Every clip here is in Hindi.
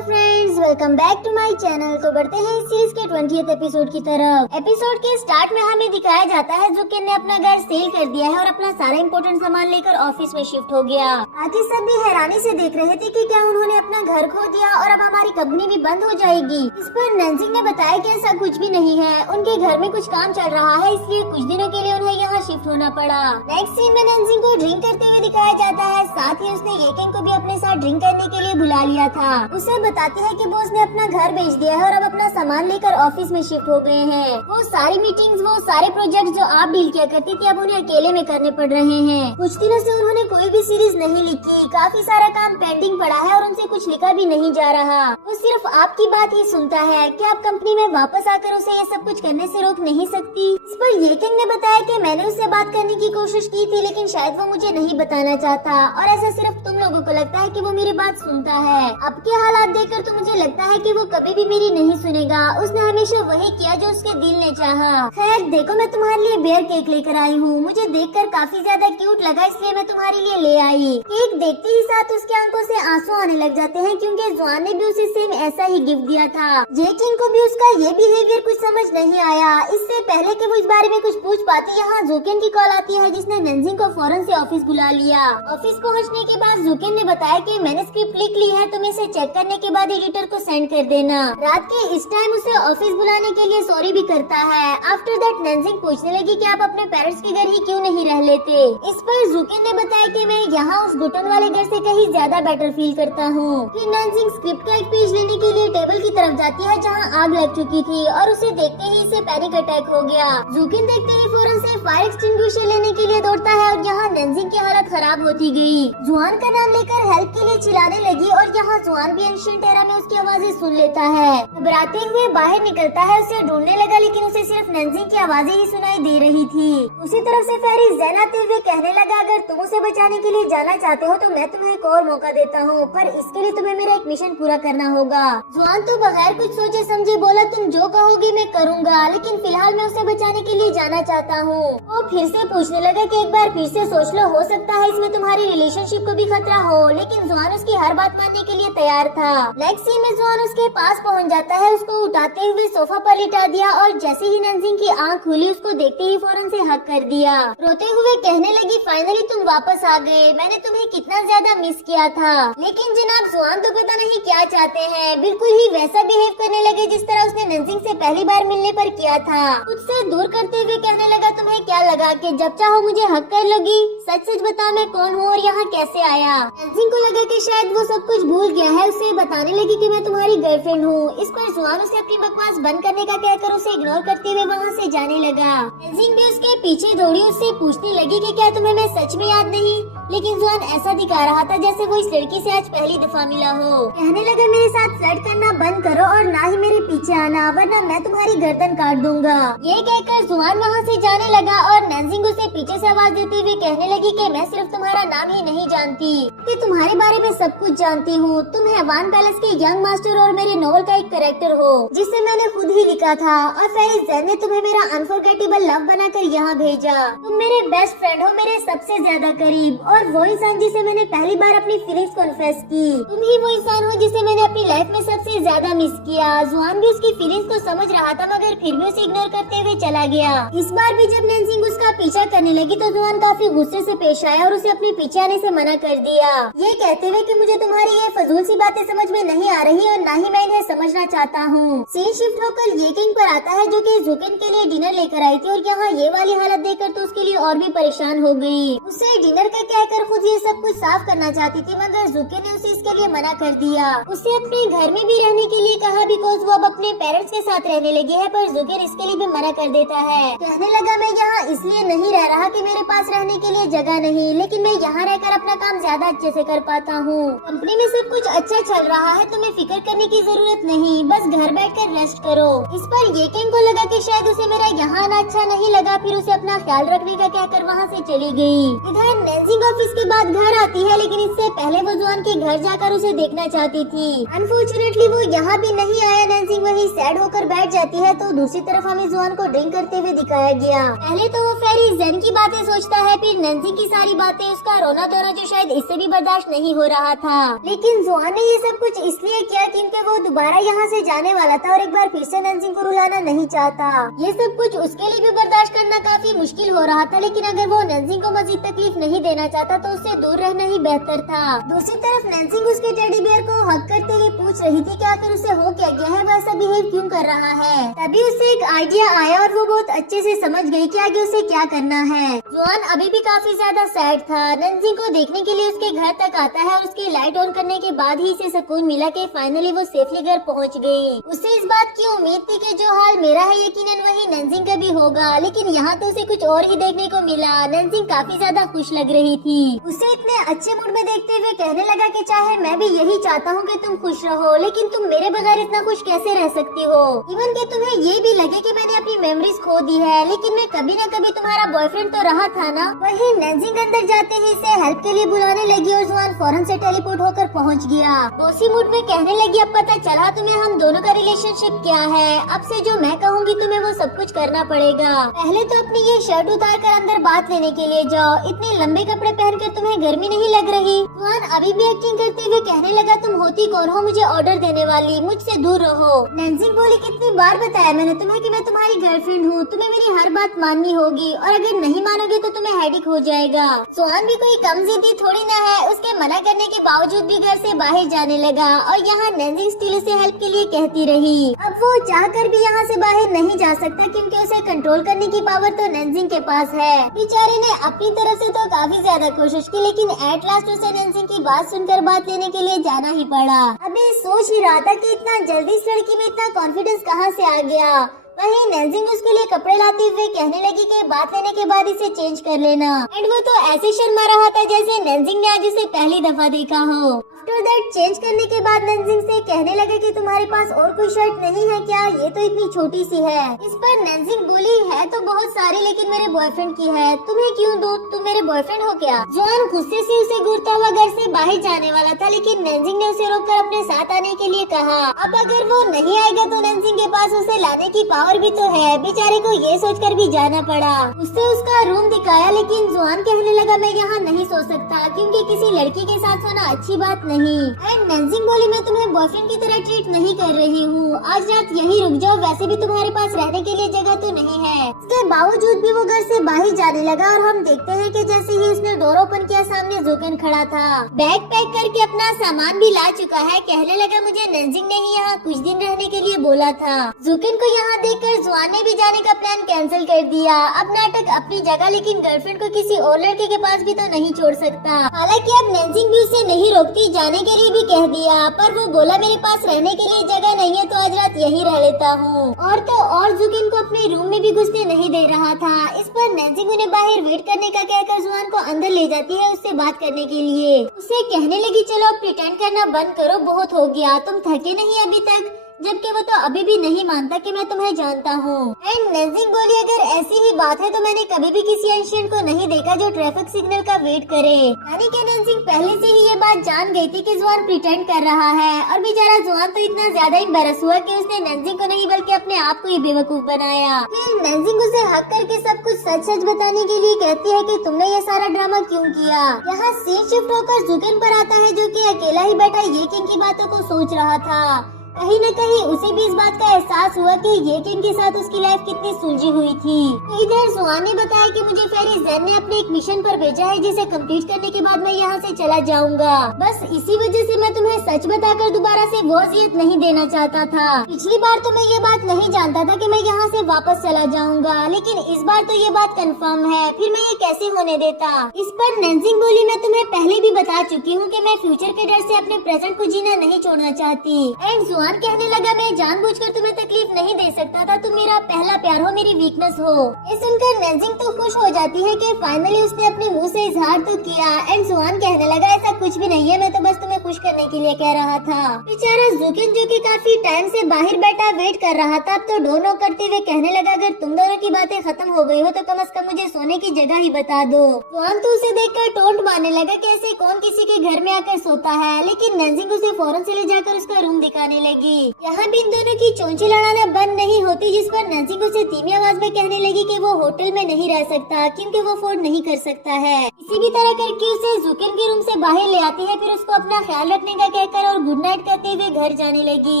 Friends, welcome back to my channel. तो बढ़ते हैं इस सीरीज के 20th एपिसोड की तरफ। एपिसोड के स्टार्ट में हमें दिखाया जाता है जुकेन ने अपना घर सेल कर दिया है और अपना सारा इम्पोर्टेंट सामान लेकर ऑफिस में शिफ्ट हो गया। बाकी सब भी हैरानी से देख रहे थे कि क्या उन्होंने अपना घर खो दिया और अब हमारी कंपनी भी बंद हो जाएगी। इस पर नैन्जिंग ने बताया कि ऐसा कुछ भी नहीं है, उनके घर में कुछ काम चल रहा है, इसलिए कुछ दिनों के लिए उन्हें यहाँ शिफ्ट होना पड़ा। नेक्स्ट सीन में नैन्जिंग को ड्रिंक करते हुए दिखाया जाता है, साथ ही उसने येकेन को भी अपने साथ ड्रिंक करने के लिए बुला लिया था। उसे बताती है कि बॉस ने अपना घर बेच दिया है और अब अपना सामान लेकर ऑफिस में शिफ्ट हो गए हैं। वो सारी मीटिंग्स, वो सारे प्रोजेक्ट जो आप डील किया करती थी, अब उन्हें अकेले में करने पड़ रहे हैं। कुछ दिनों से उन्होंने कोई भी सीरीज नहीं लिखी, काफी सारा काम पेंडिंग पड़ा है और उनसे कुछ लिखा भी नहीं जा रहा। वो सिर्फ आपकी बात ही सुनता है। क्या आप कंपनी में वापस आकर उसे ये सब कुछ करने से रोक नहीं सकती? इस पर येकेन ने बताया कि मैंने उससे बात करने की कोशिश की थी, लेकिन शायद वो मुझे नहीं बताना चाहता और ऐसा सिर्फ तुम लोगों को लगता है कि वो मेरी बात सुनता है। अब के हालात देखकर तो मुझे लगता है कि वो कभी भी मेरी नहीं सुनेगा। उसने हमेशा वही किया जो उसके दिल ने चाहा। खैर देखो, मैं तुम्हारे लिए बेयर केक लेकर आई हूँ। मुझे देखकर काफी ज्यादा क्यूट लगा, इसलिए मैं तुम्हारे लिए ले आई। केक देखते ही साथ उसके आंखों से आंसू आने लग जाते हैं, क्योंकि जुआन ने भी उसे सेम ऐसा ही गिफ्ट दिया था। जेकिन को भी उसका ये बिहेवियर कुछ समझ नहीं आया। इससे पहले कि वो इस बारे में कुछ पूछ पाती, यहाँ जुकेन की कॉल आती है, जिसने नैन्जिंग को फौरन से ऑफिस बुला लिया। ऑफिस पहुँचने के बाद जुकेन ने बताया कि मैंने स्क्रिप्ट लिख ली है, तुम इसे चेक करने के बाद एडिटर को सेंड कर देना। रात के इस टाइम उसे ऑफिस बुलाने के लिए सॉरी भी करता है। आफ्टर दैट नैन्जिंग पूछने लगी कि आप अपने पेरेंट्स के घर ही क्यों नहीं रह लेते। इस पर जुकेन ने बताया कि मैं यहाँ उस घुटन वाले घर से कहीं ज्यादा बेटर फील करता हूँ। फिर नैन्जिंग स्क्रिप्ट का एक पेज लेने के लिए टेबल की तरफ जाती है, जहाँ आग लग चुकी थी और उसे देखते ही इसे पैनिक अटैक हो गया। जुकेन देखते ही फौरन से फायर एक्सटिंग्विशर लेने के लिए दौड़ता है और यहाँ नैन्जिंग की हालत खराब होती गई। जुआन का नाम लेकर हेल्प के लिए चिल्लाने लगी और यहाँ जुआन भी एंशिएंट एरा में उसकी आवाजें सुन लेता है। घबराते हुए बाहर निकलता है, उसे ढूंढने लगा, लेकिन उसे सिर्फ नैन्जिंग की आवाजें ही सुनाई दे रही थी। उसी तरफ से फेरिस ज़ेन आते हुए कहने लगा, अगर तुम उसे बचाने के लिए जाना चाहते हो तो मैं तुम्हें एक और मौका देता हूँ, पर इसके लिए तुम्हें मेरा एक मिशन पूरा करना होगा। जुआन तो बगैर कुछ सोचे समझे बोला, तुम जो कहोगे मैं करूँगा, लेकिन फिलहाल मैं उसे बचाने के लिए जाना चाहता हूँ। वो फिर से पूछने लगा कि एक बार फिर से सोच लो, हो सकता है इसमें तुम्हारी रिलेशनशिप को भी खतरा हो, लेकिन जुआन उसकी हर बात मानने के लिए तैयार था। नेक्स्ट सीन में जुआन उसके पास पहुंच जाता है, उसको उठाते हुए सोफा पर लिटा दिया और जैसे ही नैन्जिंग की आंख खुली, उसको देखते ही फौरन से हक कर दिया। रोते हुए कहने लगी, फाइनली तुम वापस आ गए, मैंने तुम्हें कितना ज्यादा मिस किया था। लेकिन जनाब जुआन तो पता नहीं क्या चाहते हैं, बिल्कुल ही वैसा बिहेव करने लगे जिस तरह उसने नैन्जिंग से पहली बार मिलने पर किया था। खुद से दूर करते हुए कहने लगा, तुम्हें क्या लगा कि जब चाहो मुझे हक कर लोगी? सच सच बता, मैं कौन हूँ और यहाँ कैसे आया? नैन्जिंग को लगा कि शायद वो सब कुछ भूल गया है। उसे बताने लगी कि मैं तुम्हारी गर्लफ्रेंड हूँ। इस पर जुआन उसे अपनी बकवास बंद करने का कहकर उसे इग्नोर करते हुए वहाँ से जाने लगा। नैन्जिंग भी उसके पीछे दौड़ी, उससे पूछने लगी कि क्या तुम्हें मैं सच में याद नहीं? लेकिन जुआन ऐसा दिखा रहा था जैसे वो इस लड़की से आज पहली दफा मिला हो। कहने लगा, मेरे साथ फ्लर्ट करना बंद करो और ना ही मेरे पीछे आना, वरना मैं तुम्हारी गर्दन काट दूंगा। ये कहकर जुआन वहाँ से जाने लगा और नैन्जिंग उसे पीछे से आवाज देते हुए कहने लगी कि मैं सिर्फ तुम्हारा नाम ही नहीं जानती, कि तुम्हारे बारे में सब कुछ जानती हूँ। तुम हैवान पैलेस के यंग मास्टर और मेरे नोवेल का एक कैरेक्टर हो, जिसे मैंने खुद ही लिखा था, और फेरिस ज़ेन ने तुम्हें मेरा अनफॉरगेटेबल लव बनाकर यहाँ भेजा। तुम मेरे बेस्ट फ्रेंड हो, मेरे सबसे ज्यादा करीब, और वो इंसान जिसे मैंने पहली बार अपनी फीलिंग्स कॉन्फेस की। तुम ही वो इंसान हो जिसे मैंने अपनी लाइफ में सबसे ज्यादा मिस किया। जुआन भी उसकी फीलिंग्स को समझ रहा था, मगर फिर भी उसे इग्नोर करते हुए चला गया। इस बार भी जब नैन्जिंग उसका पीछा करने लगी तो जुआन काफी गुस्से से पेश आया और उसे अपने पीछे आने से मना कर दिया, ये कहते हुए कि मुझे तुम्हारी ये फजूल सी बातें समझ में नहीं आ रही और ना ही मैं इन्हें समझना चाहता हूँ। सीन शिफ्ट होकर येकिन पर आता है, जो कि जुकेन के लिए डिनर लेकर आई थी, और यहाँ ये वाली हालत देखकर तो उसके लिए और भी परेशान हो गई। उसे डिनर का कहकर खुद ये सब कुछ साफ करना चाहती थी, मगर जुकेन ने उसे इसके लिए मना कर दिया। उसे अपने घर में भी रहने के लिए कहा, बिकॉज वो अब अपने पेरेंट्स के साथ रहने लगी है, पर जुकेन इसके लिए भी मना कर देता है। कहने लगा, मैं यहाँ इसलिए नहीं रह रहा कि मेरे पास रहने के लिए जगह नहीं, लेकिन मैं यहाँ रहकर अपना काम ज्यादा अच्छे से कर पाता हूँ। कंपनी में सब कुछ अच्छा चल रहा है, तुम्हें फिक्र करने की जरूरत नहीं, बस घर बैठकर रेस्ट करो। इस पर येकेन को लगा कि शायद उसे मेरा यहाँ आना अच्छा नहीं लगा, फिर उसे अपना ख्याल रखने का कहकर वहाँ से चली गई। इधर नैन्जिंग ऑफिस के बाद घर आती है, लेकिन इससे पहले वो जुआन के घर जाकर उसे देखना चाहती थी। अनफॉर्चुनेटली वो यहाँ भी नहीं आया। नैन्जिंग वही सैड होकर बैठ जाती है, तो दूसरी तरफ हमें जुआन को ड्रिंक करते हुए दिखाया गया। पहले तो वो फेरिस ज़ेन की बातें सोचता है, फिर नैन्जिंग की सारी बातें, उसका रोना धोना जो शायद इससे भी बर्दाश्त नहीं हो रहा था। लेकिन जुआन ने ये सब कुछ इसलिए किया क्योंकि वो दोबारा यहाँ से जाने वाला था और एक बार फिर से नैन्जिंग को रुलाना नहीं चाहता। ये सब कुछ उसके लिए भी बर्दाश्त करना काफी मुश्किल हो रहा था, लेकिन अगर वो नैन्जिंग को मजीद तकलीफ नहीं देना चाहता तो उससे दूर रहना ही बेहतर था। दूसरी तरफ नैन्जिंग उसके टेडी बियर को हक करते हुए पूछ रही थी कि आखिर उसे हो क्या गया है, वो ऐसा बिहेव क्यों कर रहा है। तभी उसे एक आइडिया आया और वो बहुत अच्छे से समझ गई कि आगे उसे क्या करना है। जुआन अभी भी काफी ज्यादा सैड था। नैन्जिंग को देखने के लिए उसके घर तक आता है और उसकी लाइट ऑन करने के बाद ही इसे सुकून मिला कि फाइनली वो सेफली घर पहुंच गई। उसे इस बात की उम्मीद थी कि जो हाल मेरा है यकीनन वही नैन्जिंग का भी होगा, लेकिन यहाँ तो उसे कुछ और ही देखने को मिला। नैन्जिंग काफी ज्यादा खुश लग रही थी। उसे इतने अच्छे मूड में देखते हुए कहने लगा कि चाहे मैं भी यही चाहता हूँ कि तुम खुश रहो, लेकिन तुम मेरे बगैर इतना खुश कैसे रह सकती हो। इवन कि तुम्हें ये भी लगे कि मैंने अपनी मेमोरीज खो दी है, लेकिन मैं कभी न कभी तुम्हारा बॉयफ्रेंड तो रहा था ना। वही नैन्जिंग अंदर जाते ही इसे हेल्प के लिए बुलाने लगी और जुआन फौरन से टेलीपोर्ट होकर पहुँच गया। बोसी मूड में कहने लगी, अब पता चला तुम्हें हम दोनों का रिलेशनशिप क्या है। अब से जो मैं कहूँगी तुम्हें वो सब कुछ करना पड़ेगा। पहले तो अपनी ये शर्ट उतार कर अंदर बात लेने के लिए जाओ। इतने लंबे कपड़े पहनकर तुम्हें गर्मी नहीं लग रही। जुआन अभी भी एक्टिंग करते हुए कहने लगा, तुम होती कौन हो मुझे ऑर्डर देने वाली, मुझसे दूर रहो। नैन्जिंग बोली, कितनी बार बताया मैंने तुम्हें कि मैं तुम्हारी गर्लफ्रेंड हूँ, तुम्हें मेरी हर बात माननी होगी और अगर नहीं मानोगे तो तुम्हें हेडेक हो जाएगा। जुआन भी कोई कम जिद्दी थोड़ी ना है, उसके मना करने के बावजूद भी घर से बाहर जाने लगा और यहाँ नैन्जिंग स्टिल उसे हेल्प के लिए कहती रही। अब वो चाहकर भी यहाँ से बाहर नहीं जा सकता क्योंकि उसे कंट्रोल करने की पावर तो नैन्जिंग के पास है। बेचारे ने अपनी तरफ से तो काफी ज्यादा कोशिश की, लेकिन एट लास्ट उसे नैन्जिंग की बात सुनकर बात लेने के लिए जाना ही पड़ा। अभी सोच ही रहा था कि इतना जल्दी इस लड़की में इतना कॉन्फिडेंस कहाँ से आ गया। वहीं नैन्जिंग उसके लिए कपड़े लाते हुए कहने लगी कि बात लेने के बाद इसे चेंज कर लेना। एंड वो तो ऐसे शर्मा रहा था जैसे नैन्जिंग ने आज उसे पहली दफा देखा हो। आफ्टर दैट चेंज करने के बाद नैन्जिंग से कहने लगे कि तुम्हारे पास और कोई शर्ट नहीं है क्या, ये तो इतनी छोटी सी है। इस पर नैन्जिंग बोली, है तो बहुत सारी लेकिन मेरे बॉयफ्रेंड की है, तुम्हें क्यों दूं, तुम मेरे बॉयफ्रेंड हो क्या। जुआन गुस्से से उसे घूरता हुआ घर से बाहर जाने वाला था, लेकिन नैन्जिंग ने उसे रोककर अपने साथ आने के लिए कहा। अब अगर वो नहीं आएगा तो नैन्जिंग के पास उसे लाने की पावर भी तो है। बेचारे को ये सोचकर भी जाना पड़ा। उससे उसका रूम दिखाया, लेकिन जुआन कहने लगा, मैं यहाँ नहीं सो सकता क्योंकि किसी लड़की के साथ सोना अच्छी बात नहीं। एंड नैन्जिंग बोली, मैं तुम्हें बॉयफ्रेंड की तरह ट्रीट नहीं कर रही हूँ, आज रात यही रुक जाओ, वैसे भी तुम्हारे पास रहने के लिए जगह तो नहीं है। इसके बावजूद भी वो घर से बाहर जाने लगा और हम देखते हैं कि जैसे ही उसने डोर ओपन किया सामने जुकेन खड़ा था। बैग पैक करके अपना सामान भी ला चुका है। कहने लगा, मुझे नैन्जिंग ने ही यहाँ कुछ दिन रहने के लिए बोला था। जुकेन को यहाँ देखकर जुआन ने भी जाने का प्लान कैंसिल कर दिया। अब नाटक अपनी जगह, लेकिन गर्लफ्रेंड को किसी और लड़के के पास भी तो नहीं छोड़ सकता। हालांकि अब नैन्जिंग भी उसे नहीं रोकती, जाने के लिए भी कह दिया, पर वो बोला मेरे पास रहने के लिए जगह नहीं है तो आज रात यहीं रह लेता हूँ। और तो और जुकेन को अपने रूम में भी घुसने नहीं दे रहा था। इस पर नैन्जिंग उन्हें बाहर वेट करने का कहकर जुआन को अंदर ले जाती है उससे बात करने के लिए। उसे कहने लगी, चलो अब प्रिटेंड करना बंद करो, बहुत हो गया, तुम थके नहीं अभी तक, जबकि वो तो अभी भी नहीं मानता कि मैं तुम्हें जानता हूँ। एंड नैन्जिंग बोली, अगर ऐसी ही बात है तो मैंने कभी भी किसी एंशिएंट को नहीं देखा जो ट्रैफिक सिग्नल का वेट करे। यानी कि नैन्जिंग पहले से ही ये बात जान गई थी कि जुआन प्रिटेंड कर रहा है। और बेचारा जुआन तो इतना ज्यादा एम्बैरस हुआ कि उसने नैन्जिंग को नहीं बल्कि अपने आप को ही बेवकूफ बनाया। फिर नैन्जिंग उसे हक करके सब कुछ सच सच बताने के लिए कहती है कि तुमने ये सारा ड्रामा क्यों किया। यहाँ सीन शिफ्ट होकर जुकेन पर आता है जो कि अकेला ही बैठा ये किंग की बातों को सोच रहा था। कहीं न कहीं उसे भी इस बात का एहसास हुआ कि ये किंग के साथ उसकी लाइफ कितनी सुलझी हुई थी। तो इधर जुआन ने बताया कि मुझे फेरी ज़ेन ने अपने एक मिशन पर भेजा है जिसे कंप्लीट करने के बाद मैं यहाँ से चला जाऊंगा। बस इसी वजह से मैं तुम्हें सच बताकर दोबारा से वो अजियत नहीं देना चाहता था। पिछली बार तो मैं ये बात नहीं जानता था कि मैं यहाँ से वापस चला जाऊंगा, लेकिन इस बार तो ये बात कंफर्म है, फिर मैं ये कैसे होने देता। इस पर नैन्जिंग बोली, मैं तुम्हें पहले भी बता चुकी हूँ कि मैं फ्यूचर के डर से अपने प्रेजेंट को जीना नहीं छोड़ना चाहती। एंड जुआन कहने लगा, मैं जानबूझकर तुम्हें तकलीफ नहीं दे सकता था, तुम मेरा पहला प्यार हो, मेरी वीकनेस हो। ये सुनकर नैन्जिंग तो खुश हो जाती है कि फाइनली उसने अपने मुंह से इजहार तो किया। एंड जुआन कहने लगा, ऐसा कुछ भी नहीं है, मैं तो बस तुम्हें खुश करने के लिए कह रहा था। बेचारा जुकेन जो कि काफी टाइम से बाहर बैठा वेट कर रहा था, अब तो डोर नॉक करते हुए कहने लगा, अगर तुम दोनों की बातें खत्म हो गई हो तो कम से कम मुझे सोने की जगह ही बता दो। जुआन तो उसे देखकर टोंट मारने लगा कि ऐसे कौन किसी के घर में आकर सोता है, लेकिन नैन्जिंग उसे फौरन से ले जाकर उसका रूम दिखाने लगी। यहाँ भी इन दोनों की चोंची लड़ाना बंद नहीं होती, जिस पर नैन्सी उसे धीमी आवाज में कहने लगी कि वो होटल में नहीं रह सकता क्योंकि वो अफोर्ड नहीं कर सकता है। किसी भी तरह करके उसे जुकिन के रूम से बाहर ले आती है, फिर उसको अपना ख्याल रखने का कहकर और गुड नाइट कहते हुए घर जाने लगी।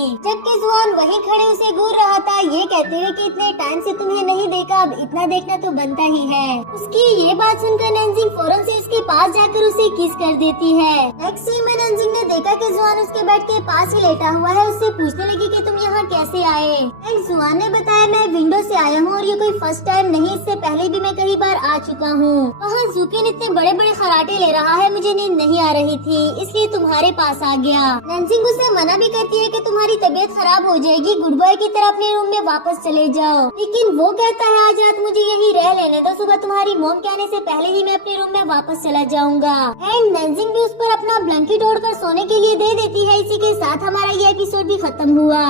जबकि जुआन वहीं खड़े उसे घूर रहा था, ये कहते हुए कि इतने टाइम से तुम्हें नहीं देखा, अब इतना देखना तो बनता ही है। उसकी ये बात सुनकर नैन्सी फौरन से उसके पास जाकर उसे किस कर देती है। नेक्स्ट सीन में नैन्सी ने देखा कि जुआन उसके बेड के पास ही लेटा हुआ है। उससे पूछने लगी कि तुम यहाँ कैसे आए। जुआन ने बताया मैं विंडो से आया हूँ और ये कोई फर्स्ट टाइम नहीं, इससे पहले भी मैं कई बार आ चुका हूँ। वहाँ जुकिन इतने बड़े बड़े खराटे ले रहा है, मुझे नींद नहीं आ रही थी इसलिए तुम्हारे पास आ गया। नैन्सी उसे मना भी करती है कि तुम्हारी तबीयत खराब हो जाएगी, गुड बॉय की तरह अपने रूम में वापस चले जाओ। लेकिन वो कहता है आज रात मुझे यहीं रह लेने दो, सुबह तुम्हारी मोम के आने से पहले ही मैं अपने रूम में वापस चला जाऊंगा। एंड नैन्सी भी उस पर अपना ब्लैंकेट ओढ़कर सोने के लिए दे देती है। इसी के साथ हमारा ये एपिसोड भी खत्म हुआ।